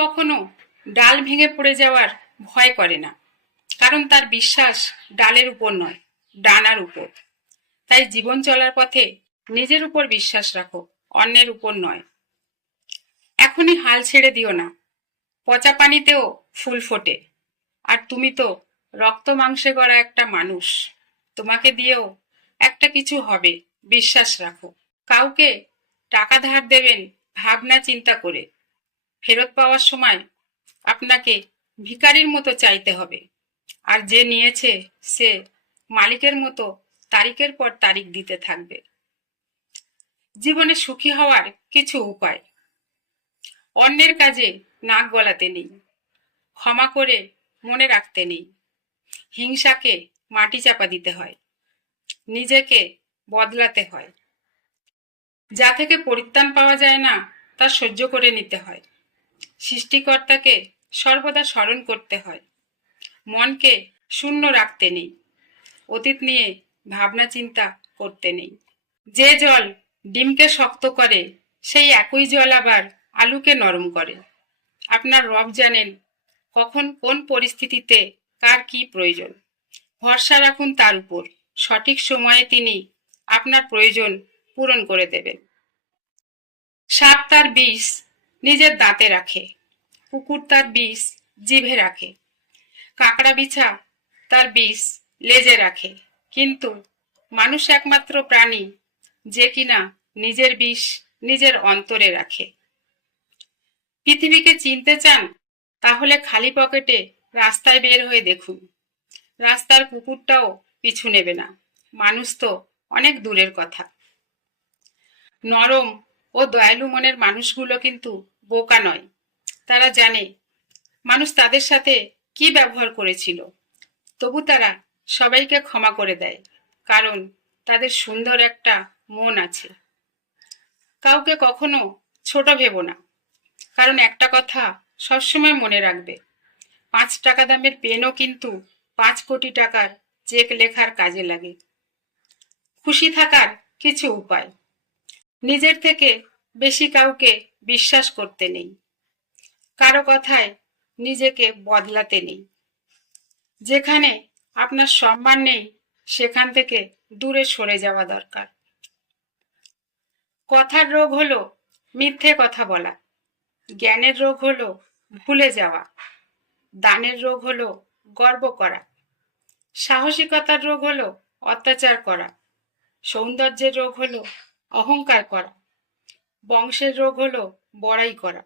কখনো ডাল ভেঙে পড়ে যাওয়ার ভয় করে না, কারণ তার বিশ্বাস ডালের উপর নয়, ডানার উপর। তাই জীবন চলার পথে নিজের উপর বিশ্বাস রাখো, অন্যের উপর নয়। এখনই হাল ছেড়ে দিও না, পচা পানিতেও ফুল ফোটে। আর তুমি তো রক্ত মাংসে গড়া একটা মানুষ, তোমাকে দিয়েও একটা কিছু হবে, বিশ্বাস রাখো। কাউকে টাকা ধার দেবেন ভাবনা চিন্তা করে, ফেরত পাওয়ার সময় আপনাকে ভিখারির মতো চাইতে হবে। আর যে নিয়েছে সে মালিকের মতো তারিখের পর তারিখ দিতে থাকবে। জীবনে সুখী হওয়ার কিছু উপায়: অন্যের কাজে নাক গলাতে নেই, ক্ষমা করে মনে রাখতে নেই, হিংসাকে মাটি চাপা দিতে হয়, নিজেকে বদলাতে হয়, যা থেকে পরিত্রাণ পাওয়া যায় না তা সহ্য করে নিতে হয়, সৃষ্টিকর্তাকে সর্বদা স্মরণ করতে হয়, মনকে শূন্য রাখতে নেই, অতীত নিয়ে ভাবনা চিন্তা করতে নেই। যে জল ডিমকে শক্ত করে সেই একই জল আবার আলুকে নরম করে। আপনার রব জানেন কখন কোন পরিস্থিতিতে কার কি প্রয়োজন। ভরসা রাখুন তার উপর, সঠিক সময়ে তিনি আপনার প্রয়োজন পূরণ করে দেবেন। সাপ তার বিষ নিজের দাঁতে রাখে, কুকুর তার বিষ জিভে রাখে, কাকড়া বিছা তার বিষ লেজে রাখে, কিন্তু মানুষ একমাত্র প্রাণী যে কিনা নিজের বিষ নিজের অন্তরে রাখে। পৃথিবীকে চিনতে চান? তাহলে খালি পকেটে রাস্তায় বের হয়ে দেখুন, রাস্তার কুকুরটাও পিছু নেবে না। মানুষ তো অনেক দূরের কথা। নরম ও দয়ালু মনের মানুষগুলো কিন্তু বোকা নয়, তারা জানে মানুষ তাদের সাথে কি ব্যবহার করেছিল, তবু তারা সবাইকে ক্ষমা করে দেয়, কারণ তাদের সুন্দর একটা মন আছে। কাউকে কখনো ছোট ভেবো না, কারণ একটা কথা সবসময় মনে রাখবে, 5 টাকা দামের পেনও কিন্তু 5 কোটি টাকার চেক লেখার কাজে লাগে। খুশি থাকার কিছু উপায়: নিজের থেকে বেশি কাউকে বিশ্বাস করতে নেই, কারো কথায় নিজেকে বদলাতে নেই, যেখানে আপনার সম্মান নেই সেখান থেকে দূরে সরে যাওয়া দরকার। কথার রোগ হলো মিথ্যে কথা বলা, জ্ঞানের রোগ হলো ভুলে যাওয়া, দানের রোগ হলো গর্ব করা, সাহসিকতার রোগ হলো অত্যাচার করা, সৌন্দর্যের রোগ হলো অহংকার করা, বংশের রোগ হলো বড়াই করা।